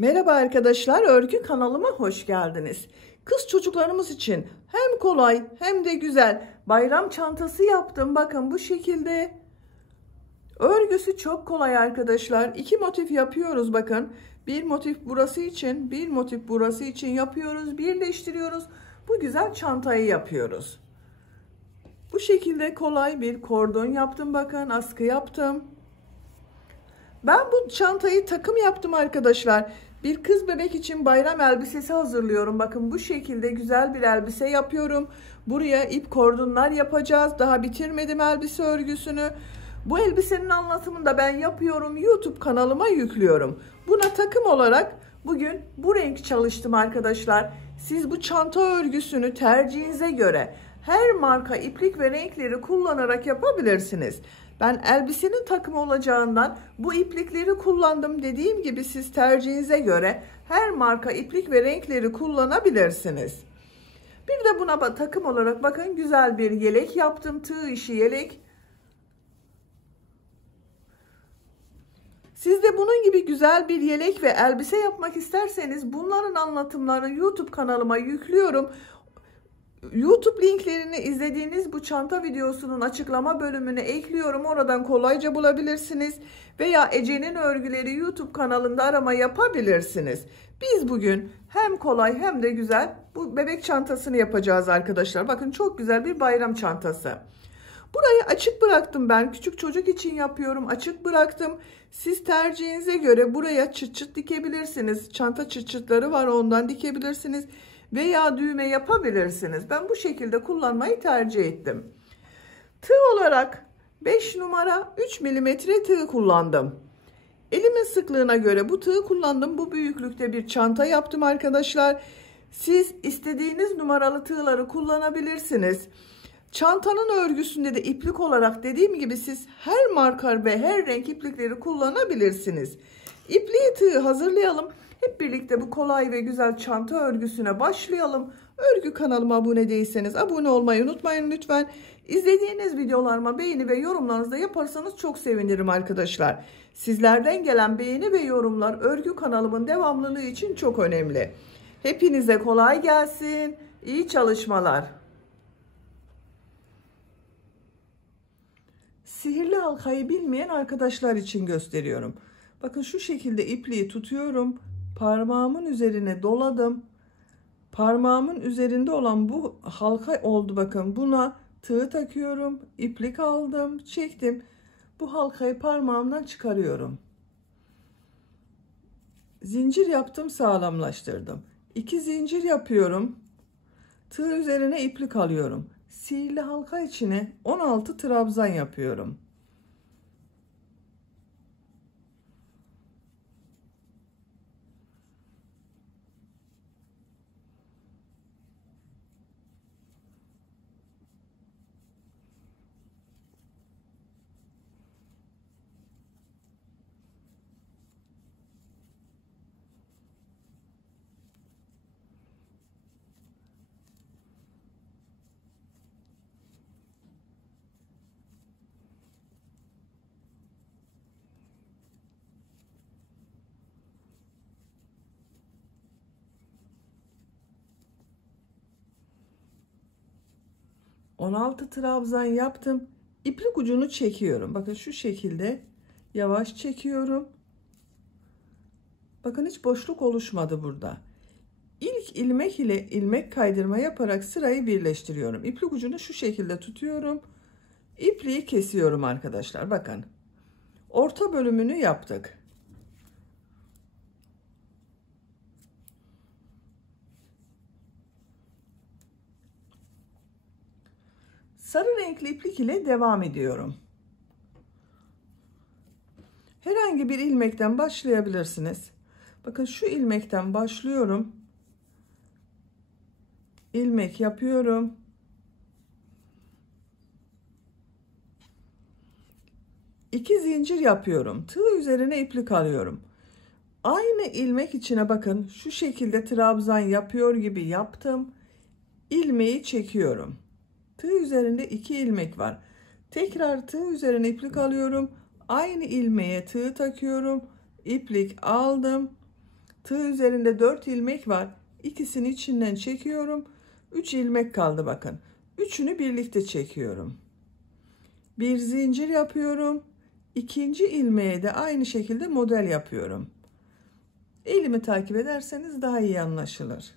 Merhaba arkadaşlar, örgü kanalıma hoş geldiniz. Kız çocuklarımız için hem kolay hem de güzel bayram çantası yaptım. Bakın bu şekilde. Örgüsü çok kolay arkadaşlar. İki motif yapıyoruz bakın. Bir motif burası için, bir motif burası için yapıyoruz. Birleştiriyoruz. Bu güzel çantayı yapıyoruz. Bu şekilde kolay bir kordon yaptım bakın. Askı yaptım. Ben bu çantayı takım yaptım arkadaşlar. Bir kız bebek için bayram elbisesi hazırlıyorum. Bakın bu şekilde güzel bir elbise yapıyorum. Buraya ip kordonlar yapacağız. Daha bitirmedim elbise örgüsünü. Bu elbisenin anlatımını da ben yapıyorum. YouTube kanalıma yüklüyorum. Buna takım olarak bugün bu renk çalıştım arkadaşlar. Siz bu çanta örgüsünü tercihinize göre her marka iplik ve renkleri kullanarak yapabilirsiniz. Ben elbisenin takımı olacağından bu iplikleri kullandım. Dediğim gibi siz tercihinize göre her marka iplik ve renkleri kullanabilirsiniz. Bir de buna takım olarak bakın güzel bir yelek yaptım. Tığ işi yelek. Siz de bunun gibi güzel bir yelek ve elbise yapmak isterseniz bunların anlatımlarını YouTube kanalıma yüklüyorum. YouTube linklerini izlediğiniz bu çanta videosunun açıklama bölümüne ekliyorum. Oradan kolayca bulabilirsiniz. Veya Ece'nin örgüleri YouTube kanalında arama yapabilirsiniz. Biz bugün hem kolay hem de güzel bu bebek çantasını yapacağız arkadaşlar. Bakın çok güzel bir bayram çantası. Burayı açık bıraktım ben. Küçük çocuk için yapıyorum. Açık bıraktım. Siz tercihinize göre buraya çıt çıt dikebilirsiniz. Çanta çıt çıtları var, ondan dikebilirsiniz. Veya düğme yapabilirsiniz. Ben bu şekilde kullanmayı tercih ettim. Tığ olarak 5 numara 3 milimetre tığ kullandım. Elimin sıklığına göre bu tığı kullandım. Bu büyüklükte bir çanta yaptım arkadaşlar. Siz istediğiniz numaralı tığları kullanabilirsiniz. Çantanın örgüsünde de iplik olarak dediğim gibi siz her marka ve her renk iplikleri kullanabilirsiniz. İpliği tığ hazırlayalım. Hep birlikte bu kolay ve güzel çanta örgüsüne başlayalım. Örgü kanalıma abone değilseniz abone olmayı unutmayın lütfen. İzlediğiniz videolarıma beğeni ve yorumlarınızı da yaparsanız çok sevinirim arkadaşlar. Sizlerden gelen beğeni ve yorumlar örgü kanalımın devamlılığı için çok önemli. Hepinize kolay gelsin. İyi çalışmalar. Sihirli halkayı bilmeyen arkadaşlar için gösteriyorum. Bakın şu şekilde ipliği tutuyorum. Parmağımın üzerine doladım. Parmağımın üzerinde olan bu halka oldu bakın. Buna tığ takıyorum. İplik aldım. Çektim. Bu halkayı parmağımdan çıkarıyorum. Zincir yaptım, sağlamlaştırdım. 2 zincir yapıyorum. Tığ üzerine iplik alıyorum. Sihirli halka içine 16 trabzan yapıyorum. ...16 trabzan yaptım. İplik ucunu çekiyorum. Bakın şu şekilde yavaş çekiyorum. Bakın hiç boşluk oluşmadı burada. İlk ilmek ile ilmek kaydırma yaparak sırayı birleştiriyorum. İplik ucunu şu şekilde tutuyorum. İpliği kesiyorum arkadaşlar. Bakın. Orta bölümünü yaptık. Sarı renkli iplik ile devam ediyorum. Herhangi bir ilmekten başlayabilirsiniz. Bakın şu ilmekten başlıyorum. İlmek yapıyorum. İki zincir yapıyorum. Tığ üzerine iplik alıyorum. Aynı ilmek içine bakın şu şekilde trabzan yapıyor gibi yaptım. İlmeği çekiyorum. Tığ üzerinde 2 ilmek var. Tekrar tığ üzerine iplik alıyorum. Aynı ilmeğe tığ takıyorum. İplik aldım. Tığ üzerinde 4 ilmek var. İkisini içinden çekiyorum. 3 ilmek kaldı bakın. Üçünü birlikte çekiyorum. Bir zincir yapıyorum. İkinci ilmeğe de aynı şekilde model yapıyorum. Elimi takip ederseniz daha iyi anlaşılır.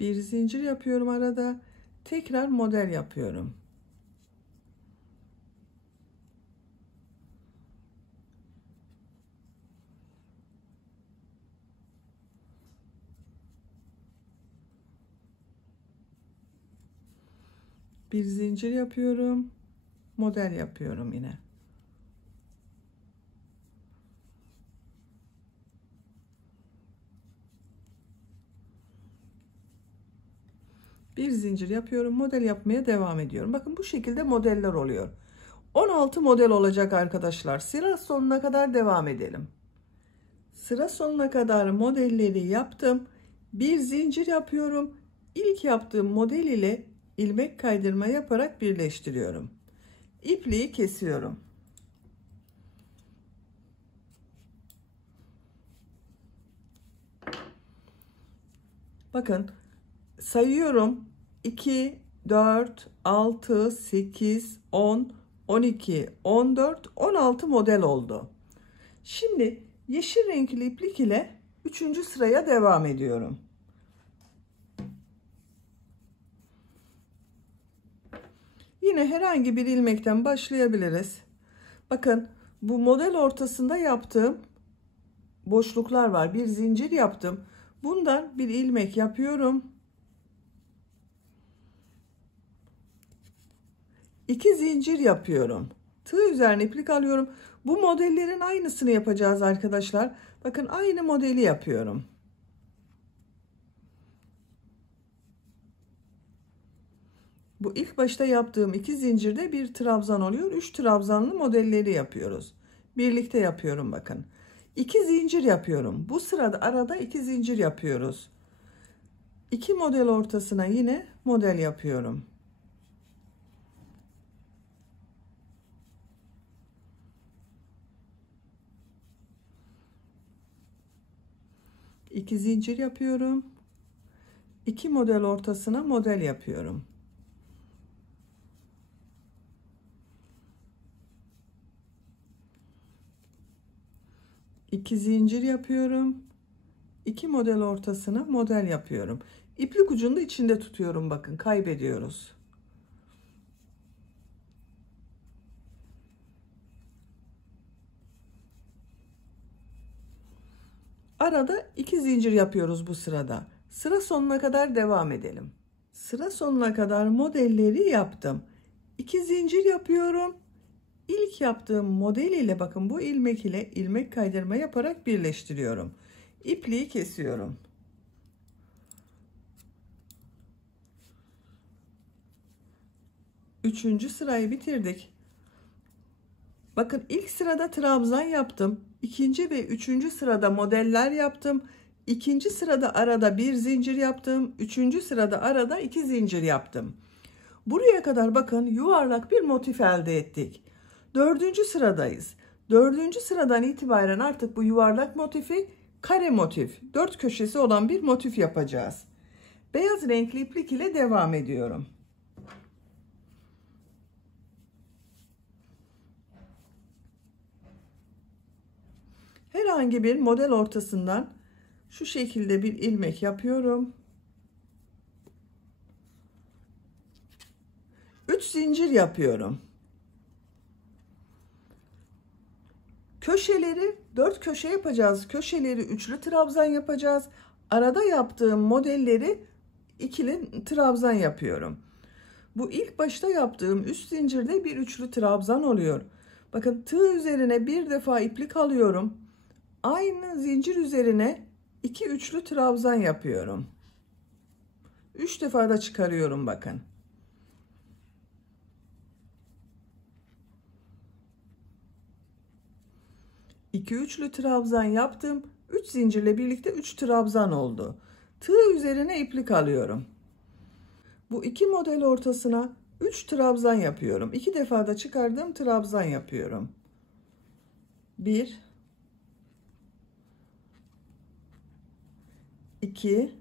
Bir zincir yapıyorum arada. Tekrar model yapıyorum. Bir zincir yapıyorum. Model yapıyorum yine. Bir zincir yapıyorum. Model yapmaya devam ediyorum. Bakın bu şekilde modeller oluyor. 16 model olacak arkadaşlar. Sıra sonuna kadar devam edelim. Sıra sonuna kadar modelleri yaptım. Bir zincir yapıyorum. İlk yaptığım model ile ilmek kaydırma yaparak birleştiriyorum. İpliği kesiyorum. Bakın sayıyorum. 2, 4, 6, 8, 10, 12, 14, 16 model oldu. Şimdi yeşil renkli iplik ile 3. sıraya devam ediyorum. Yine herhangi bir ilmekten başlayabiliriz. Bakın bu model ortasında yaptığım boşluklar var. Bir zincir yaptım. Bundan bir ilmek yapıyorum. 2 zincir yapıyorum. Tığ üzerine iplik alıyorum. Bu modellerin aynısını yapacağız arkadaşlar. Bakın aynı modeli yapıyorum. Bu ilk başta yaptığım 2 zincirde bir trabzan oluyor. 3 trabzanlı modelleri yapıyoruz. Birlikte yapıyorum bakın. 2 zincir yapıyorum. Bu sırada arada 2 zincir yapıyoruz. 2 model ortasına yine model yapıyorum. İki zincir yapıyorum. 2 model ortasına model yapıyorum. İki zincir yapıyorum. 2 model ortasına model yapıyorum. İplik ucunu da içinde tutuyorum bakın, kaybediyoruz. Arada 2 zincir yapıyoruz bu sırada. Sıra sonuna kadar devam edelim. Sıra sonuna kadar modelleri yaptım. 2 zincir yapıyorum. İlk yaptığım model ile bakın bu ilmek ile ilmek kaydırma yaparak birleştiriyorum. İpliği kesiyorum. Üçüncü sırayı bitirdik. Bakın ilk sırada trabzan yaptım. İkinci ve üçüncü sırada modeller yaptım. İkinci sırada arada bir zincir yaptım. Üçüncü sırada arada 2 zincir yaptım. Buraya kadar bakın yuvarlak bir motif elde ettik. Dördüncü sıradayız. Dördüncü sıradan itibaren artık bu yuvarlak motifi kare motif, 4 köşesi olan bir motif yapacağız. Beyaz renkli iplik ile devam ediyorum. Herhangi bir model ortasından şu şekilde bir ilmek yapıyorum. 3 zincir yapıyorum. Köşeleri 4 köşe yapacağız. Köşeleri üçlü trabzan yapacağız. Arada yaptığım modelleri ikili trabzan yapıyorum. Bu ilk başta yaptığım üst zincirde bir üçlü trabzan oluyor. Bakın tığ üzerine bir defa iplik alıyorum. Aynı zincir üzerine 2 üçlü trabzan yapıyorum. 3 defa da çıkarıyorum bakın. 2 üçlü trabzan yaptım. 3 zincirle birlikte 3 trabzan oldu. Tığ üzerine iplik alıyorum. Bu iki model ortasına 3 trabzan yapıyorum. 2 defa da çıkardığım trabzan yapıyorum. 1 2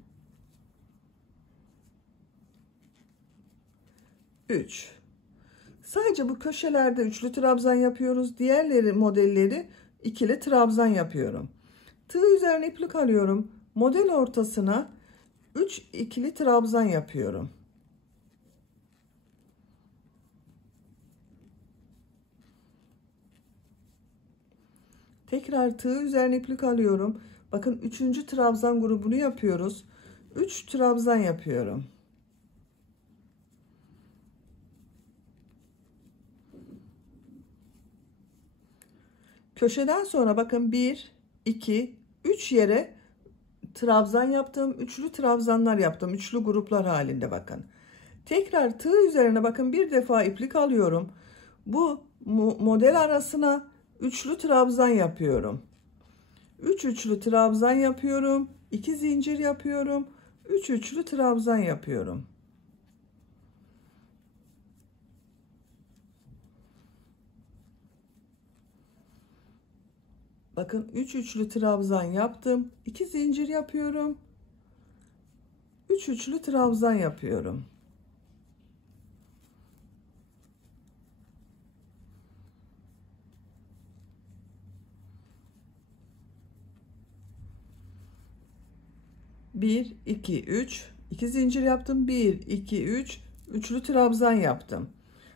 3. Sadece bu köşelerde üçlü trabzan yapıyoruz. Diğerleri modelleri ikili trabzan yapıyorum. Tığ üzerine iplik alıyorum. Model ortasına 3 ikili trabzan yapıyorum. Tekrar tığ üzerine iplik alıyorum. Bakın 3. trabzan grubunu yapıyoruz. 3 trabzan yapıyorum. Köşeden sonra bakın 1 2 3 yere trabzan yaptım. Üçlü trabzanlar yaptım. Üçlü gruplar halinde bakın. Tekrar tığ üzerine bakın bir defa iplik alıyorum. Bu model arasına üçlü trabzan yapıyorum. 3 üçlü trabzan yapıyorum. 2 zincir yapıyorum. 3 üçlü trabzan yapıyorum. Bakın 3 üçlü trabzan yaptım. 2 zincir yapıyorum. 3 üçlü trabzan yapıyorum. Bir, iki, üç, iki zincir yaptım. Bir, iki, üç, üçlü trabzan yaptım.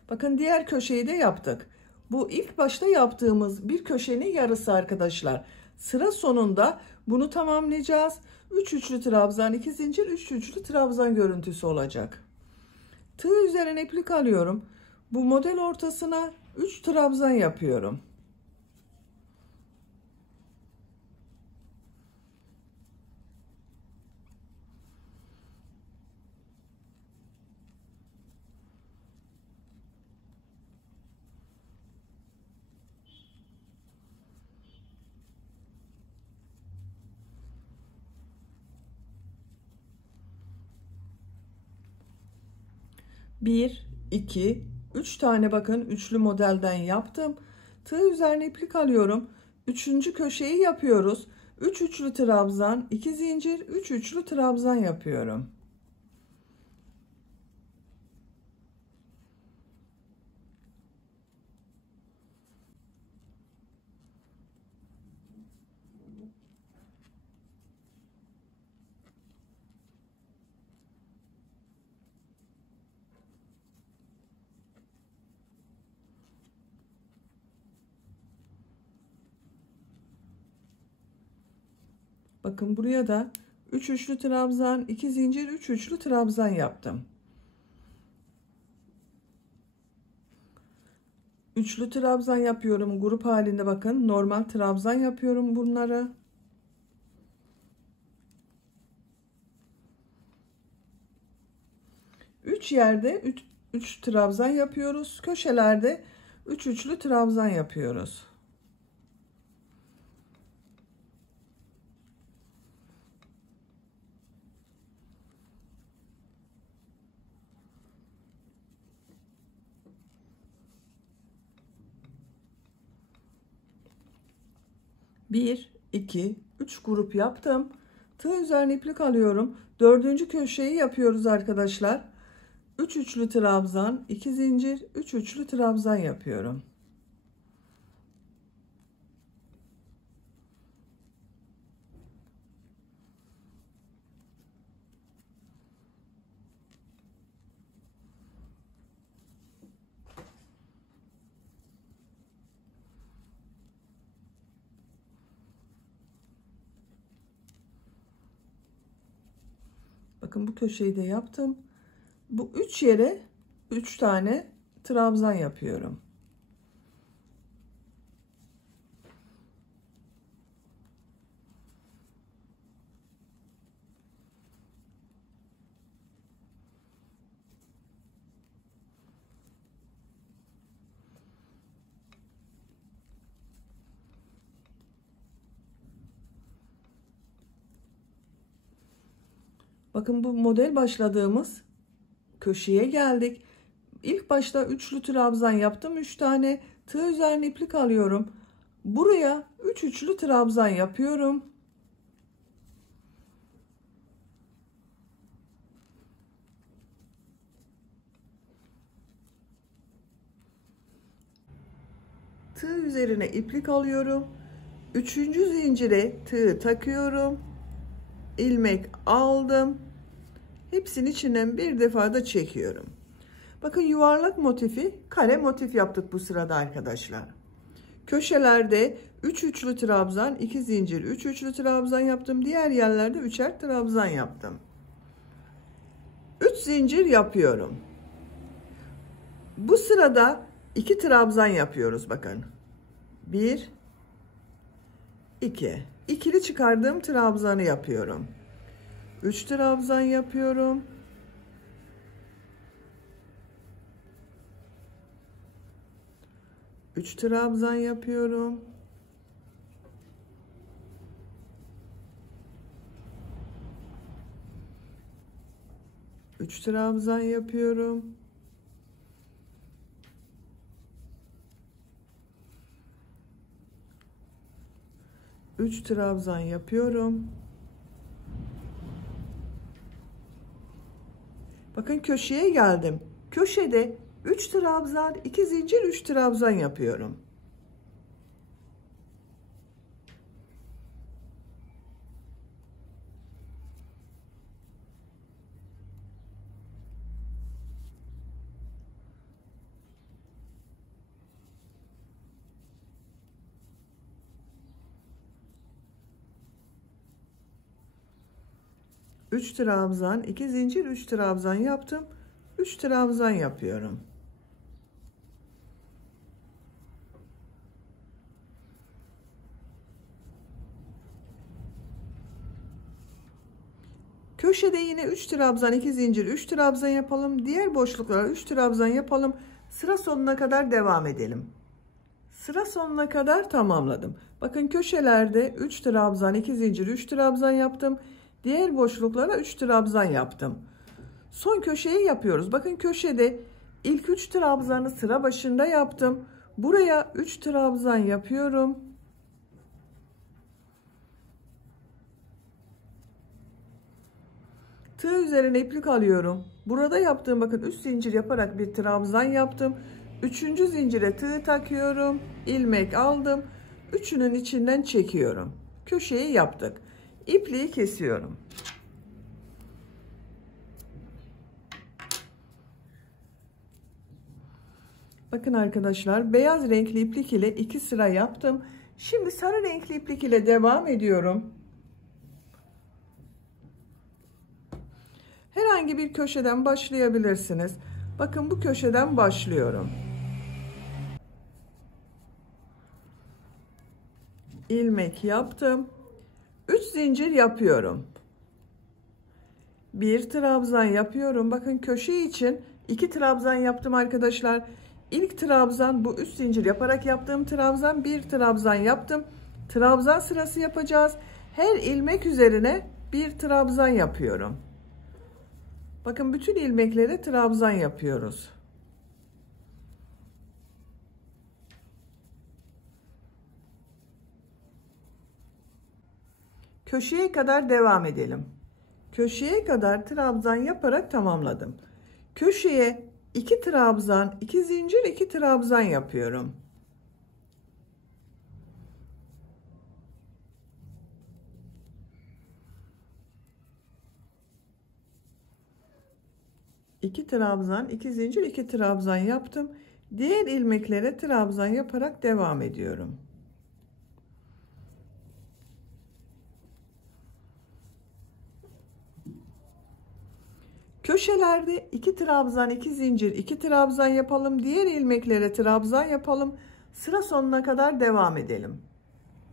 Bakın diğer köşeyi de yaptık. Bu ilk başta yaptığımız bir köşenin yarısı arkadaşlar. Sıra sonunda bunu tamamlayacağız. 3 üçlü trabzan, 2 zincir, 3 üçlü trabzan görüntüsü olacak. Tığ üzerine iplik alıyorum. Bu model ortasına 3 trabzan yapıyorum. Bir, iki, üç tane bakın üçlü modelden yaptım. Tığ üzerine iplik alıyorum. Üçüncü köşeyi yapıyoruz. 3 üçlü trabzan, 2 zincir, 3 üçlü trabzan yapıyorum. Bakın buraya da 3 üçlü trabzan, 2 zincir, 3 üçlü trabzan yaptım. Üçlü trabzan yapıyorum grup halinde, bakın normal trabzan yapıyorum bunları. Üç yerde 3 trabzan yapıyoruz. Köşelerde 3 üçlü trabzan yapıyoruz. Bir, iki, üç grup yaptım. Tığ üzerine iplik alıyorum. Dördüncü köşeyi yapıyoruz arkadaşlar. 3 üçlü trabzan, 2 zincir, 3 üçlü trabzan yapıyorum. Bakın bu köşeyi de yaptım. Bu 3 yere 3 tane trabzan yapıyorum. Bakın bu model başladığımız köşeye geldik. İlk başta üçlü trabzan yaptım. 3 tane tığ üzerine iplik alıyorum. Buraya 3 üçlü trabzan yapıyorum. Tığ üzerine iplik alıyorum. Üçüncü zincire tığ takıyorum. İlmek aldım. Hepsinin içinden bir defa da çekiyorum. Bakın yuvarlak motifi kare motif yaptık bu sırada arkadaşlar. Köşelerde 3 üçlü trabzan, 2 zincir, 3 üçlü trabzan yaptım. Diğer yerlerde 3'er trabzan yaptım. 3 zincir yapıyorum. Bu sırada 2 trabzan yapıyoruz bakın. 1 2. İkili çıkardığım trabzanı yapıyorum. 3 trabzan yapıyorum. 3 trabzan yapıyorum. 3 trabzan yapıyorum. 3 trabzan yapıyorum. Bakın köşeye geldim. Köşede 3 trabzan, 2 zincir, 3 trabzan yapıyorum. Üç trabzan, 2 zincir, 3 trabzan yaptım. 3 trabzan yapıyorum. Köşede yine 3 trabzan, 2 zincir, 3 trabzan yapalım. Diğer boşluklara 3 trabzan yapalım. Sıra sonuna kadar devam edelim. Sıra sonuna kadar tamamladım. Bakın köşelerde 3 trabzan, 2 zincir, 3 trabzan yaptım. Diğer boşluklara 3 trabzan yaptım. Son köşeyi yapıyoruz. Bakın köşede ilk 3 trabzanı sıra başında yaptım. Buraya 3 trabzan yapıyorum. Tığ üzerine iplik alıyorum. Burada yaptığım bakın 3 zincir yaparak bir trabzan yaptım. 3. zincire tığ takıyorum. İlmek aldım. Üçünün içinden çekiyorum. Köşeyi yaptık. İpliği kesiyorum. Bakın arkadaşlar, beyaz renkli iplik ile 2 sıra yaptım. Şimdi sarı renkli iplik ile devam ediyorum. Herhangi bir köşeden başlayabilirsiniz. Bakın bu köşeden başlıyorum. İlmek yaptım. 3 zincir yapıyorum. 1 trabzan yapıyorum. Bakın köşe için 2 trabzan yaptım arkadaşlar. İlk trabzan bu 3 zincir yaparak yaptığım trabzan, 1 trabzan yaptım. Trabzan sırası yapacağız. Her ilmek üzerine 1 trabzan yapıyorum. Bakın bütün ilmeklere trabzan yapıyoruz. Köşeye kadar devam edelim. Köşeye kadar trabzan yaparak tamamladım. Köşeye 2 trabzan, 2 zincir, 2 trabzan yapıyorum. İki trabzan, 2 zincir, 2 trabzan yaptım. Diğer ilmeklere trabzan yaparak devam ediyorum. Köşelerde 2 trabzan, 2 zincir, 2 trabzan yapalım. Diğer ilmeklere trabzan yapalım. Sıra sonuna kadar devam edelim.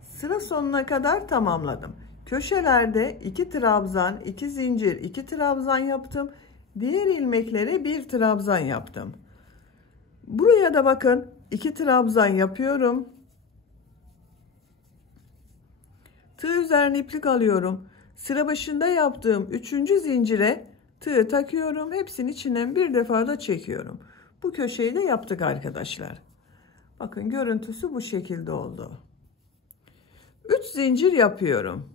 Sıra sonuna kadar tamamladım. Köşelerde 2 trabzan, 2 zincir, 2 trabzan yaptım. Diğer ilmeklere 1 trabzan yaptım. Buraya da bakın 2 trabzan yapıyorum. Tığ üzerine iplik alıyorum. sıra başında yaptığım 3. zincire tığ takıyorum. Hepsinin içinden bir defa da çekiyorum. Bu köşeyi de yaptık arkadaşlar. Bakın görüntüsü bu şekilde oldu. 3 zincir yapıyorum.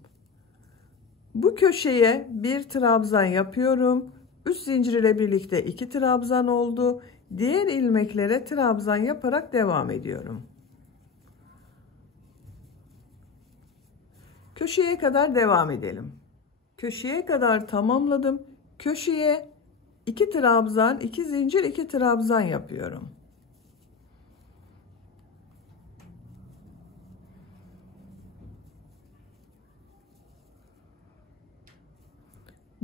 Bu köşeye bir trabzan yapıyorum. 3 zincir ile birlikte 2 trabzan oldu. Diğer ilmeklere trabzan yaparak devam ediyorum. Köşeye kadar devam edelim. Köşeye kadar tamamladım. Köşeye 2 trabzan, 2 zincir, 2 trabzan yapıyorum.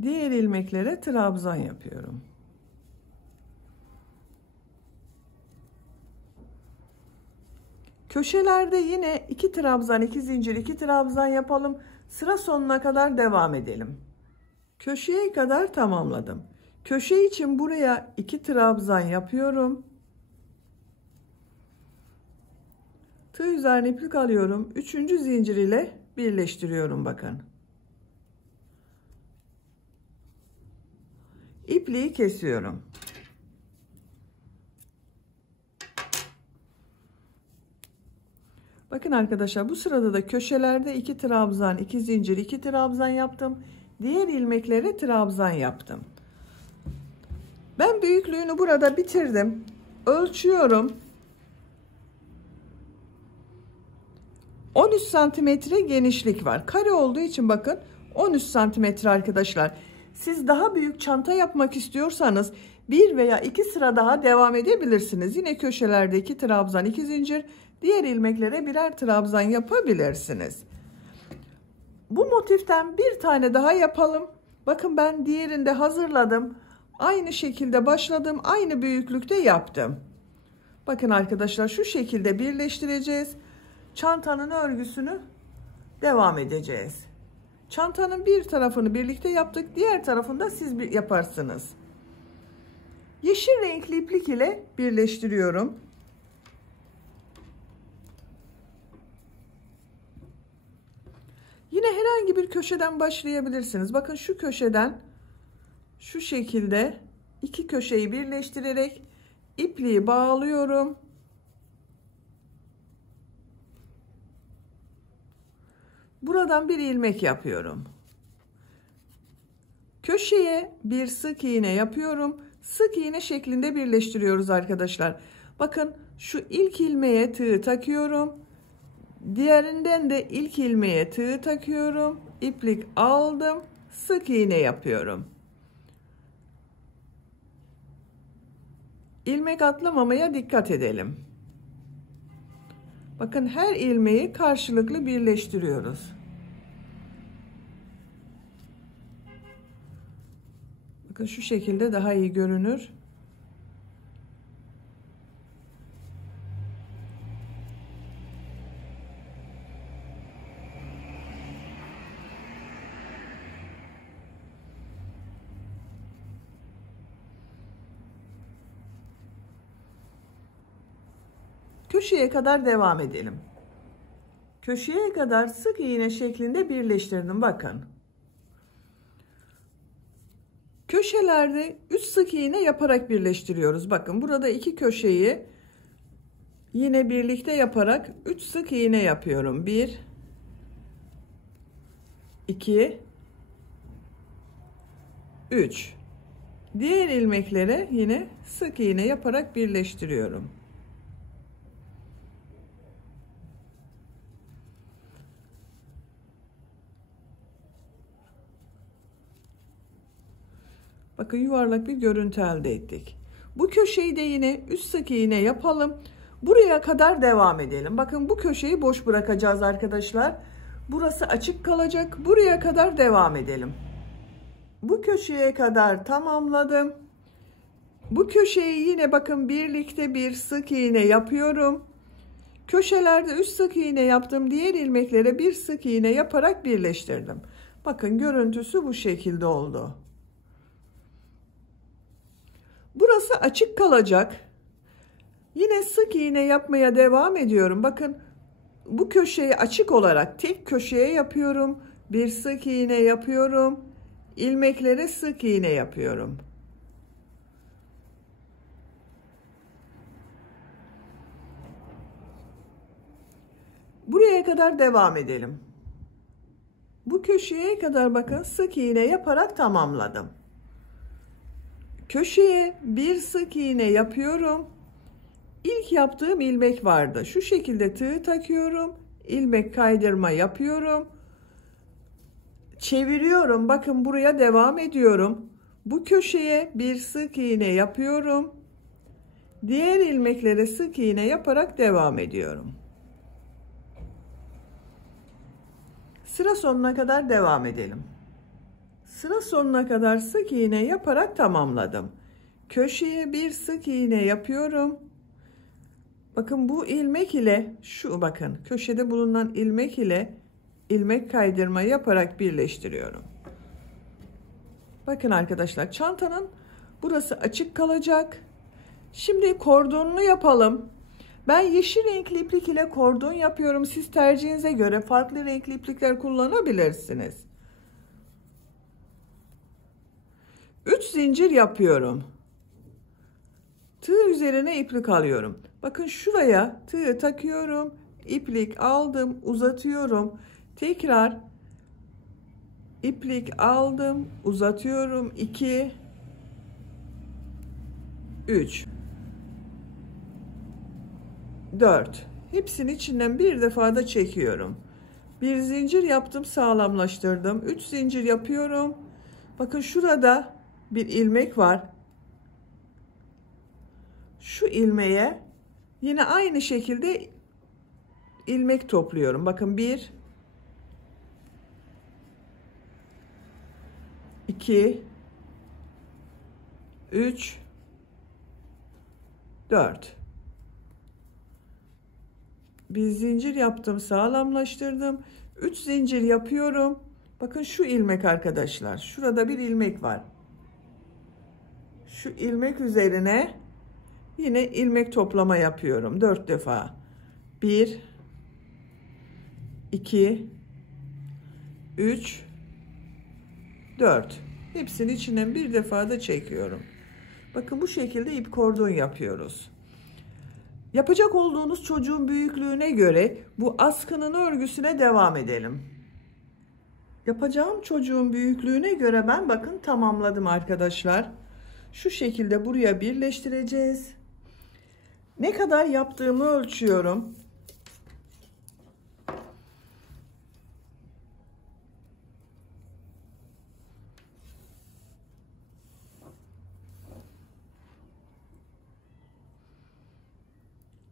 Diğer ilmeklere trabzan yapıyorum. Köşelerde yine 2 trabzan, 2 zincir, 2 trabzan yapalım. Sıra sonuna kadar devam edelim. Köşeye kadar tamamladım. Köşe için buraya 2 trabzan yapıyorum. Tığ üzerine iplik alıyorum. 3. zincir ile birleştiriyorum bakın. İpliği kesiyorum. Bakın arkadaşlar, bu sırada da köşelerde 2 trabzan, 2 zincir, 2 trabzan yaptım. Diğer ilmeklere trabzan yaptım. Ben büyüklüğünü burada bitirdim. Ölçüyorum. 13 santimetre genişlik var. Kare olduğu için bakın 13 santimetre arkadaşlar. Siz daha büyük çanta yapmak istiyorsanız bir veya 2 sıra daha devam edebilirsiniz. Yine köşelerde 2 trabzan, 2 zincir, diğer ilmeklere birer trabzan yapabilirsiniz. Bu motiften bir tane daha yapalım. Bakın ben diğerini de hazırladım. Aynı şekilde başladım. Aynı büyüklükte yaptım. Bakın arkadaşlar, şu şekilde birleştireceğiz. Çantanın örgüsünü devam edeceğiz. Çantanın bir tarafını birlikte yaptık. Diğer tarafını da siz yaparsınız. Yeşil renkli iplik ile birleştiriyorum. Yine herhangi bir köşeden başlayabilirsiniz. Bakın şu köşeden şu şekilde 2 köşeyi birleştirerek ipliği bağlıyorum. Buradan bir ilmek yapıyorum. Köşeye bir sık iğne yapıyorum. Sık iğne şeklinde birleştiriyoruz arkadaşlar. Bakın şu ilk ilmeğe tığ takıyorum. Diğerinden de ilk ilmeğe tığ takıyorum. İplik aldım. Sık iğne yapıyorum. İlmek atlamamaya dikkat edelim. Bakın her ilmeği karşılıklı birleştiriyoruz. Bakın şu şekilde daha iyi görünür. Köşeye kadar devam edelim. Köşeye kadar sık iğne şeklinde birleştirdim. Bakın. Köşelerde 3 sık iğne yaparak birleştiriyoruz. Bakın burada 2 köşeyi yine birlikte yaparak 3 sık iğne yapıyorum. 1 2 3. Diğer ilmeklere yine sık iğne yaparak birleştiriyorum. Bakın yuvarlak bir görüntü elde ettik. Bu köşeyi de yine 3 sık iğne yapalım. Buraya kadar devam edelim. Bakın bu köşeyi boş bırakacağız arkadaşlar. Burası açık kalacak. Buraya kadar devam edelim. Bu köşeye kadar tamamladım. Bu köşeyi yine bakın birlikte bir sık iğne yapıyorum. Köşelerde 3 sık iğne yaptım. Diğer ilmeklere bir sık iğne yaparak birleştirdim. Bakın görüntüsü bu şekilde oldu. Burası açık kalacak. Yine sık iğne yapmaya devam ediyorum. Bakın bu köşeyi açık olarak tek köşeye yapıyorum. bir sık iğne yapıyorum. İlmeklere sık iğne yapıyorum. Buraya kadar devam edelim. Bu köşeye kadar bakın sık iğne yaparak tamamladım. Köşeye bir sık iğne yapıyorum. İlk yaptığım ilmek vardı. Şu şekilde tığ takıyorum. İlmek kaydırma yapıyorum. Çeviriyorum. Bakın buraya devam ediyorum. Bu köşeye bir sık iğne yapıyorum. Diğer ilmeklere sık iğne yaparak devam ediyorum. Sıra sonuna kadar devam edelim. Sıra sonuna kadar sık iğne yaparak tamamladım. Köşeye bir sık iğne yapıyorum. Bakın bu ilmek ile şu bakın köşede bulunan ilmek ile ilmek kaydırma yaparak birleştiriyorum. Bakın arkadaşlar çantanın burası açık kalacak. Şimdi kordonunu yapalım. Ben yeşil renkli iplik ile kordon yapıyorum. Siz tercihinize göre farklı renkli iplikler kullanabilirsiniz. 3 zincir yapıyorum. Tığ üzerine iplik alıyorum. Bakın şuraya tığ takıyorum. İplik aldım, uzatıyorum. Tekrar iplik aldım, uzatıyorum. 2 3 4. Hepsinin içinden bir defa da çekiyorum. Bir zincir yaptım, sağlamlaştırdım. 3 zincir yapıyorum. Bakın şurada bir ilmek var. Şu ilmeğe yine aynı şekilde ilmek topluyorum. Bakın 1 2 3 4. Bir zincir yaptım, sağlamlaştırdım. 3 zincir yapıyorum. Bakın şu ilmek arkadaşlar. Şurada bir ilmek var. Şu ilmek üzerine yine ilmek toplama yapıyorum 4 defa. 1 2 3 4. Hepsinin içinden bir defa da çekiyorum. Bakın bu şekilde ip kordon yapıyoruz. Yapacak olduğunuz çocuğun büyüklüğüne göre bu askının örgüsüne devam edelim. Yapacağım çocuğun büyüklüğüne göre ben bakın tamamladım arkadaşlar. Şu şekilde buraya birleştireceğiz. Ne kadar yaptığımı ölçüyorum.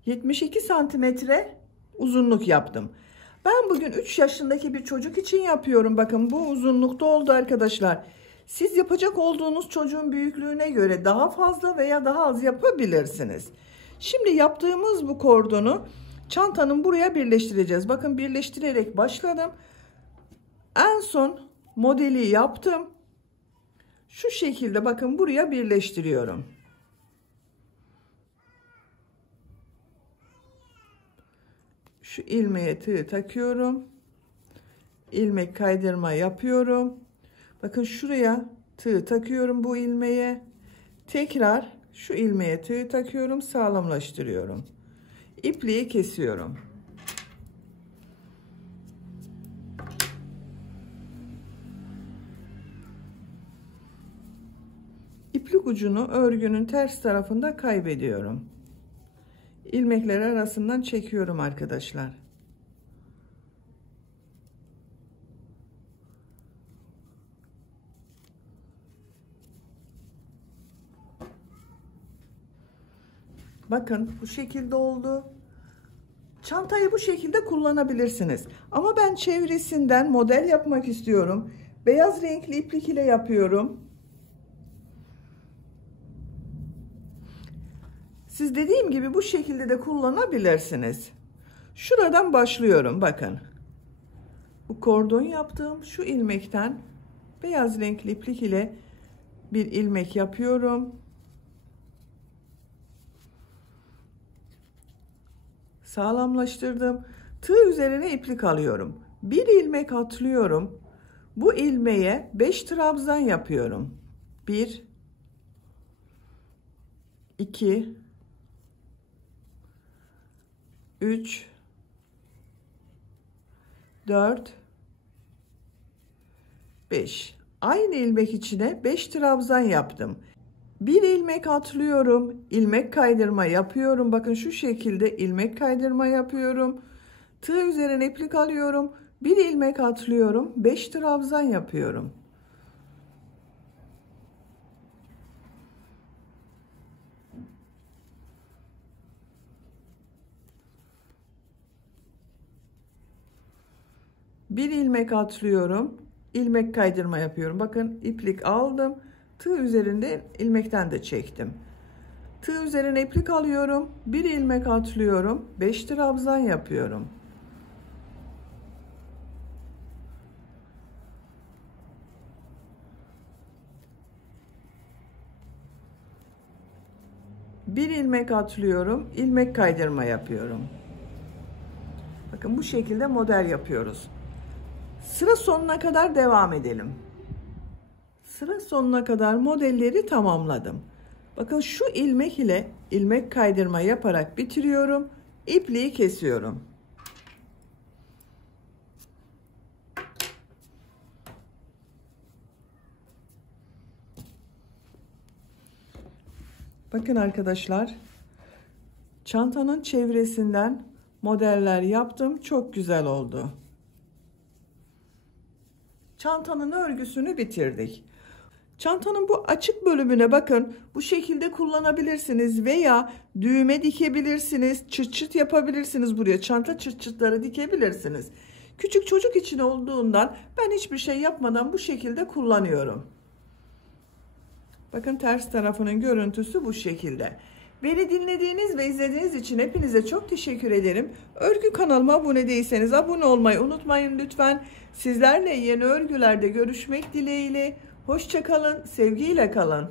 ...72 santimetre uzunluk yaptım. Ben bugün 3 yaşındaki bir çocuk için yapıyorum. Bakın bu uzunlukta oldu arkadaşlar. Siz yapacak olduğunuz çocuğun büyüklüğüne göre daha fazla veya daha az yapabilirsiniz. Şimdi yaptığımız bu kordonu çantanın buraya birleştireceğiz. Bakın birleştirerek başladım. En son modeli yaptım. Şu şekilde bakın buraya birleştiriyorum. Şu ilmeğe tığ takıyorum. İlmek kaydırma yapıyorum. Bakın şuraya tığ takıyorum bu ilmeğe. Tekrar şu ilmeğe tığ takıyorum, sağlamlaştırıyorum. İpliği kesiyorum. İplik ucunu örgünün ters tarafında kaybediyorum. İlmekler arasından çekiyorum arkadaşlar. Bakın bu şekilde oldu. Çantayı bu şekilde kullanabilirsiniz. Ama ben çevresinden model yapmak istiyorum. Beyaz renkli iplik ile yapıyorum. Siz dediğim gibi bu şekilde de kullanabilirsiniz. Şuradan başlıyorum bakın. Bu kordon yaptığım şu ilmekten beyaz renkli iplik ile bir ilmek yapıyorum. Sağlamlaştırdım. Tığ üzerine iplik alıyorum. Bir ilmek atlıyorum. Bu ilmeğe 5 trabzan yapıyorum. 1 2 3 4 5. Aynı ilmek içine 5 trabzan yaptım. Bir ilmek atlıyorum, ilmek kaydırma yapıyorum. Bakın şu şekilde ilmek kaydırma yapıyorum. Tığ üzerine iplik alıyorum. Bir ilmek atlıyorum, 5 trabzan yapıyorum. Bir ilmek atlıyorum, ilmek kaydırma yapıyorum. Bakın iplik aldım. Tığ üzerinde ilmekten de çektim. Tığ üzerine iplik alıyorum. Bir ilmek atlıyorum. 5 trabzan yapıyorum. Bir ilmek atlıyorum. İlmek kaydırma yapıyorum. Bakın bu şekilde model yapıyoruz. Sıra sonuna kadar devam edelim. Sıra sonuna kadar modelleri tamamladım. Bakın şu ilmek ile ilmek kaydırma yaparak bitiriyorum. İpliği kesiyorum. Bakın arkadaşlar, çantanın çevresinden modeller yaptım. Çok güzel oldu. Çantanın örgüsünü bitirdik. Çantanın bu açık bölümüne bakın bu şekilde kullanabilirsiniz veya düğme dikebilirsiniz, çıt çıt yapabilirsiniz buraya. Çanta çıt çıtları dikebilirsiniz. Küçük çocuk için olduğundan ben hiçbir şey yapmadan bu şekilde kullanıyorum. Bakın ters tarafının görüntüsü bu şekilde. Beni dinlediğiniz ve izlediğiniz için hepinize çok teşekkür ederim. Örgü kanalıma abone değilseniz abone olmayı unutmayın lütfen. Sizlerle yeni örgülerde görüşmek dileğiyle. Hoşça kalın, sevgiyle kalın.